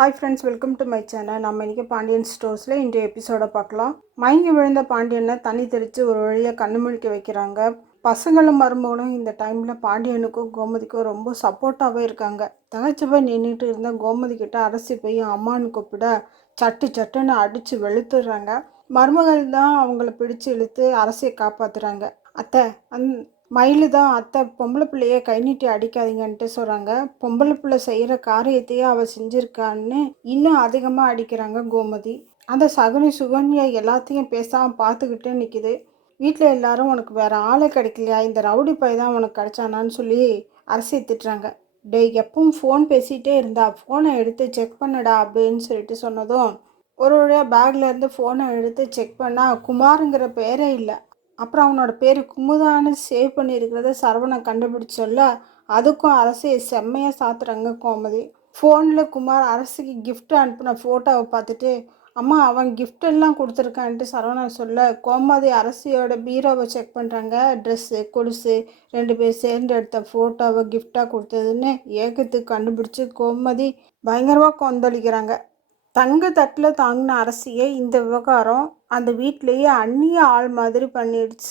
Hi friends, welcome to my channel. நம்ம இன்றைக்கி பாண்டியன் ஸ்டோர்ஸில் இன்றைய எபிசோடை பார்க்கலாம். மயங்கி விழுந்த பாண்டியனை தண்ணி தெளித்து ஒரு வழியாக கண்ணு முழிக்க வைக்கிறாங்க. பசங்களும் மருமகளும் இந்த டைமில் பாண்டியனுக்கும் கோமதிக்கும் ரொம்ப சப்போர்ட்டாகவே இருக்காங்க. தகச்சவை நின்றுட்டு இருந்த கோமதி கிட்ட அரசி போய் அம்மானு கூப்பிட சட்டு சட்டுன்னு அடித்து வெளுத்துடுறாங்க. மருமகள் தான் அவங்கள பிடிச்சி இழுத்து அரசியை காப்பாற்றுறாங்க. அத்தை, மயிலு தான் அத்தை பொம்பளை பிள்ளைய கை நீட்டி அடிக்காதீங்கன்ட்டு சொல்கிறாங்க. பொம்பளை பிள்ளை செய்கிற காரியத்தையே அவள் செஞ்சுருக்கான்னு இன்னும் அதிகமாக அடிக்கிறாங்க கோமதி. அந்த சகுனி சுகன்யா எல்லாத்தையும் பேசாமல் பார்த்துக்கிட்டு நிற்கிது. வீட்டில் எல்லாரும் உனக்கு வேறு ஆளை கிடைக்கலையா, இந்த ரவுடி பை தான் உனக்கு கிடைச்சானான்னு சொல்லி அரசியை திட்டுறாங்க. டேய், எப்பவும் ஃபோன் பேசிகிட்டே இருந்தா ஃபோனை எடுத்து செக் பண்ணடா அப்படின்னு சொல்லிட்டு சொன்னதும் ஒரு வழியாக பேக்லேருந்து ஃபோனை எடுத்து செக் பண்ணால் குமாருங்கிற பேரே இல்லை. அப்புறம் அவனோட பேர் குமுதான்னு சேவ் பண்ணியிருக்கிறத சரவணன் கண்டுபிடிச்சல, அதுக்கும் அரசியை செம்மையாக சாத்துறாங்க கோமதி. ஃபோனில் குமார் அரசுக்கு கிஃப்ட் அனுப்பின ஃபோட்டோவை பார்த்துட்டு அம்மா அவன் கிஃப்டெல்லாம் கொடுத்துருக்கான்ட்டு சரவணன் சொல்ல, கோமதி அரசியோட பீரோவை செக் பண்ணுறாங்க. ட்ரெஸ்ஸு கொலுசு 2 பேர் சேர்ந்து எடுத்த ஃபோட்டோவை கிஃப்டாக கொடுத்ததுன்னு ஏகத்துக்கு கண்டுபிடிச்சி கோமதி பயங்கரமாக கொந்தளிக்கிறாங்க. தங்க தட்டில் தாங்கின அரசியை இந்த விவகாரம் அந்த வீட்டிலேயே அந்நிய ஆள் மாதிரி பண்ணிடுச்சு.